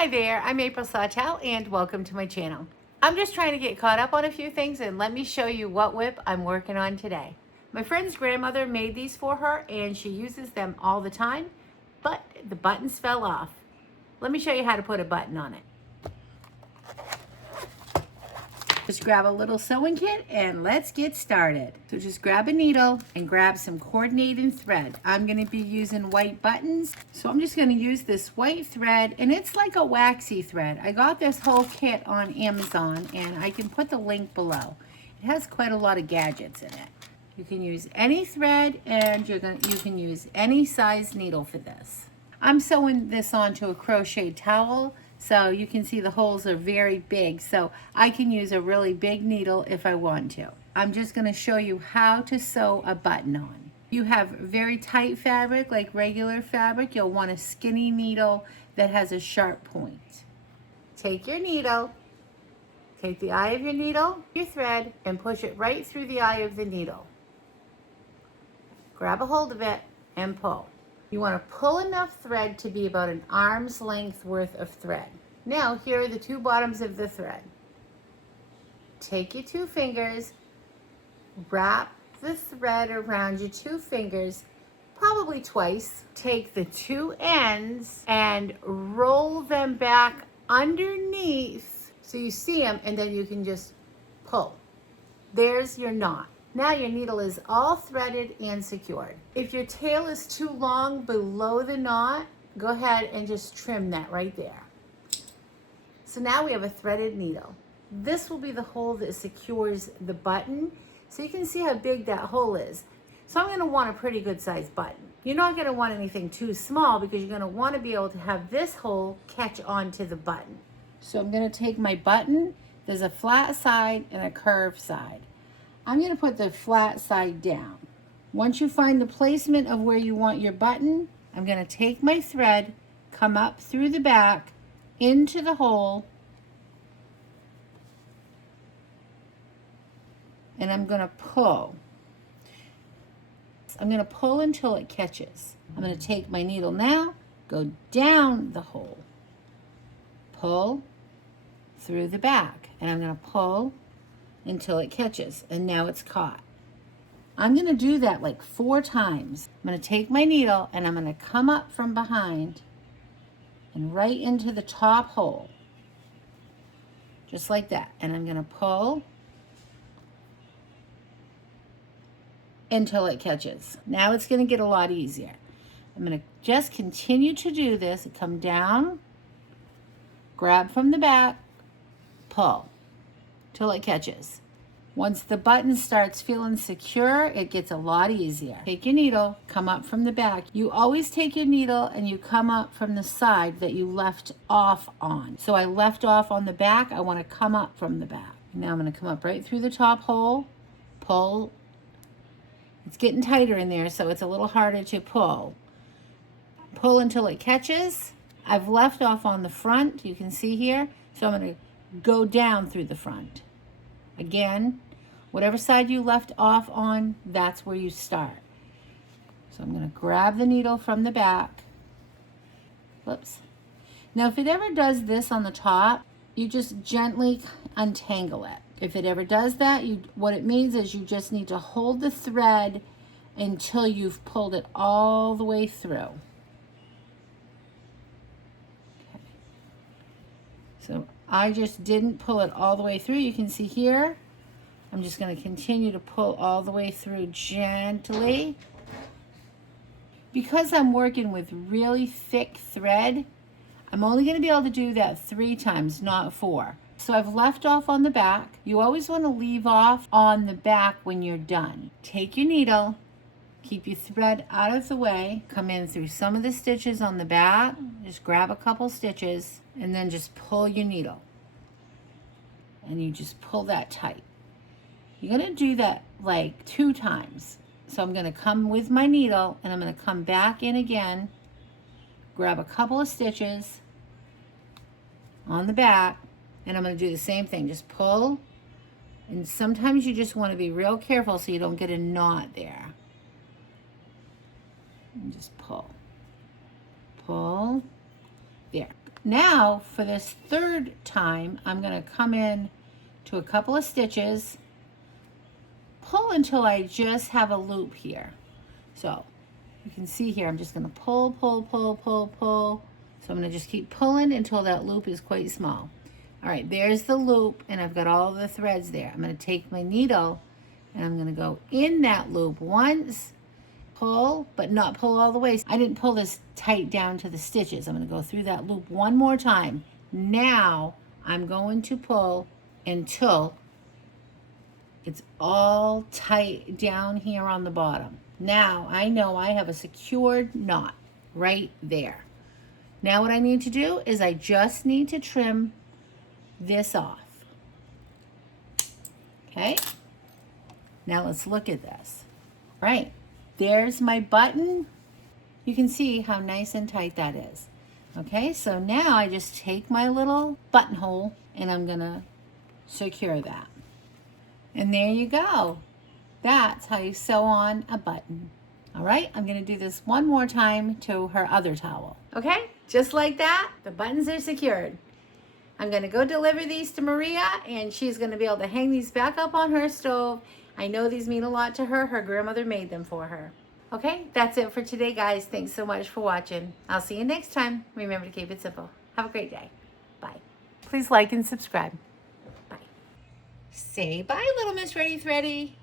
Hi there, I'm April Sawtell and welcome to my channel. I'm just trying to get caught up on a few things and let me show you what whip I'm working on today. My friend's grandmother made these for her and she uses them all the time, but the buttons fell off. Let me show you how to put a button on it. Just grab a little sewing kit and let's get started. So just grab a needle and grab some coordinating thread. I'm going to be using white buttons. So I'm just going to use this white thread, and it's like a waxy thread. I got this whole kit on Amazon and I can put the link below. It has quite a lot of gadgets in it. You can use any thread and you can use any size needle for this. I'm sewing this onto a crochet towel. So you can see the holes are very big, so I can use a really big needle if I want to. I'm just going to show you how to sew a button on. You have very tight fabric, like regular fabric, you'll want a skinny needle that has a sharp point. Take your needle, take the eye of your needle, your thread, and push it right through the eye of the needle. Grab a hold of it and pull. You want to pull enough thread to be about an arm's length worth of thread. Now, here are the two bottoms of the thread. Take your two fingers, wrap the thread around your two fingers, probably twice. Take the two ends and roll them back underneath so you see them, and then you can just pull. There's your knot. Now your needle is all threaded and secured. If your tail is too long below the knot, go ahead and just trim that right there. So now we have a threaded needle. This will be the hole that secures the button, so you can see how big that hole is. So I'm going to want a pretty good sized button. You're not going to want anything too small because you're going to want to be able to have this hole catch onto the button. So I'm going to take my button. There's a flat side and a curved side. I'm going to put the flat side down. Once you find the placement of where you want your button, I'm going to take my thread, come up through the back, into the hole, and I'm going to pull. I'm going to pull until it catches. I'm going to take my needle now, go down the hole, pull through the back, and I'm going to pull until it catches, and now it's caught. I'm going to do that like 4 times. I'm going to take my needle and I'm going to come up from behind and right into the top hole, just like that, and I'm going to pull until it catches. Now it's going to get a lot easier. I'm going to just continue to do this. Come down, grab from the back, pull till it catches. Once the button starts feeling secure, it gets a lot easier. Take your needle, come up from the back. You always take your needle and you come up from the side that you left off on. So I left off on the back, I want to come up from the back. Now I'm going to come up right through the top hole, pull. It's getting tighter in there, so it's a little harder to pull. Pull until it catches. I've left off on the front, you can see here, so I'm going to go down through the front. Again, whatever side you left off on, that's where you start. So I'm going to grab the needle from the back. Whoops. Now, if it ever does this on the top, you just gently untangle it. If it ever does that, what it means is you just need to hold the thread until you've pulled it all the way through. So I just didn't pull it all the way through. You can see here, I'm just going to continue to pull all the way through gently. Because I'm working with really thick thread, I'm only going to be able to do that 3 times, not 4. So I've left off on the back. You always want to leave off on the back when you're done. Take your needle, keep your thread out of the way, come in through some of the stitches on the back, just grab a couple stitches, and then just pull your needle. And you just pull that tight. You're going to do that like 2 times. So I'm going to come with my needle and I'm going to come back in again, grab a couple of stitches on the back, and I'm going to do the same thing. Just pull, and sometimes you just want to be real careful so you don't get a knot there. And just pull, pull, there. Now for this third time, I'm going to come in to a couple of stitches, pull until I just have a loop here. So you can see here, I'm just going to pull, pull, pull, pull, pull. So I'm going to just keep pulling until that loop is quite small. All right, there's the loop, and I've got all the threads there. I'm going to take my needle and I'm going to go in that loop once, pull, but not pull all the way. I didn't pull this tight down to the stitches. I'm going to go through that loop one more time. Now I'm going to pull until it's all tight down here on the bottom. Now I know I have a secured knot right there. Now what I need to do is I just need to trim this off. Okay, now let's look at this. Right, there's my button. You can see how nice and tight that is. Okay, so now I just take my little buttonhole and I'm gonna secure that. And there you go. That's how you sew on a button. All right, I'm gonna do this one more time to her other towel. Okay, just like that, the buttons are secured. I'm gonna go deliver these to Maria, and she's gonna be able to hang these back up on her stove. I know these mean a lot to her. Her grandmother made them for her. Okay, that's it for today, guys. Thanks so much for watching. I'll see you next time. Remember to keep it simple. Have a great day. Bye. Please like and subscribe. Bye. Say bye, little Miss Ready Thready.